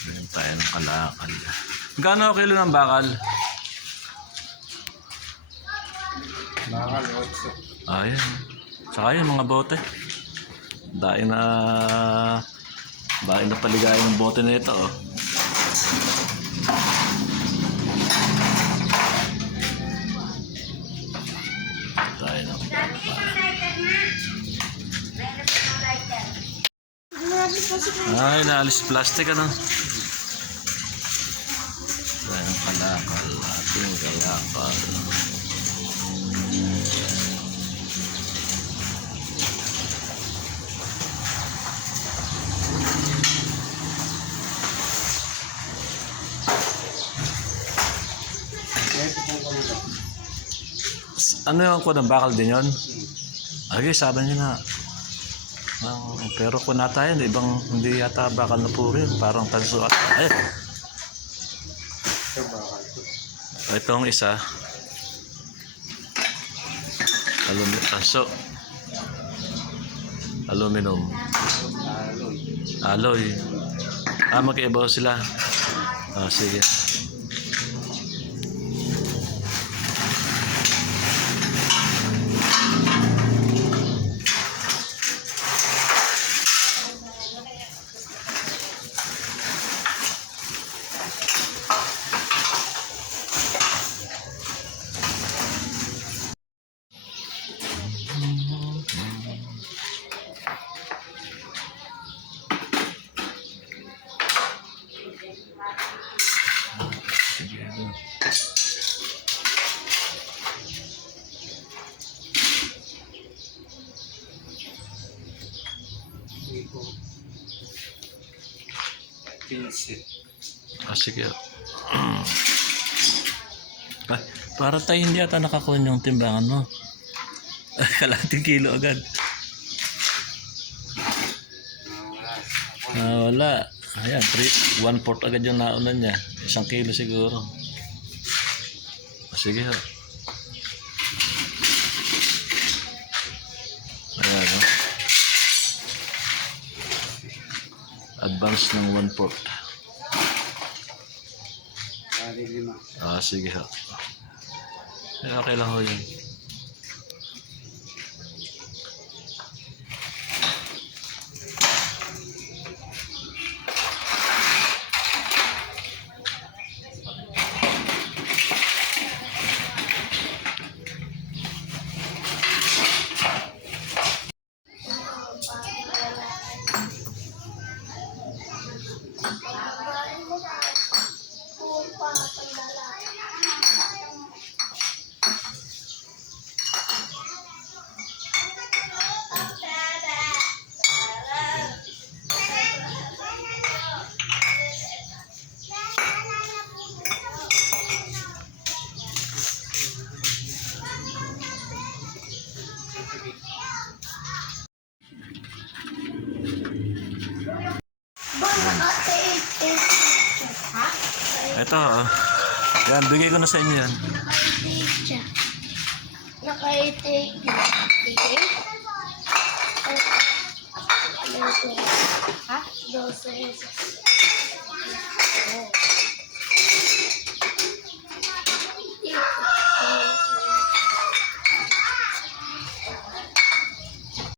Ayan tayo ng kalakal. Gano'n kilo ng bakal? Bakal, 8. Ayan. Tsaka yun, mga bote. Dahil na... Dahil na paligaya ng bote na ito, oh. Tayo ng Ay, naalis plastic ano? Tayo ng kalakal. Ating kalakal. Ito po kami lang. Ano yung ko ng bakal din yun? Okay, sabi niyo na. Ah, pero kung nata yun, ibang hindi yata bakal na puro yun. Parang tanso at... Ay, itong isa. Aluminum. Tanso. Aluminum. Aloy. Alloy. Ah, magkaiba sila. Ah. Sige. Ah, sige. ah, para tayo hindi ata nakakuha yung timbangan mo. Kalating kilo agad. Ah, wala. Ayan, three, one fourth agad yung naunan niya. Isang kilo siguro. Ah, sige. Advance ng one fourth. Bali lima. Ah, sige. Eh, okay lang ho yun. Ito ho. Yan, bigay ko na sa inyo yan. Naka-take. Take? Ha? Dose. Oh.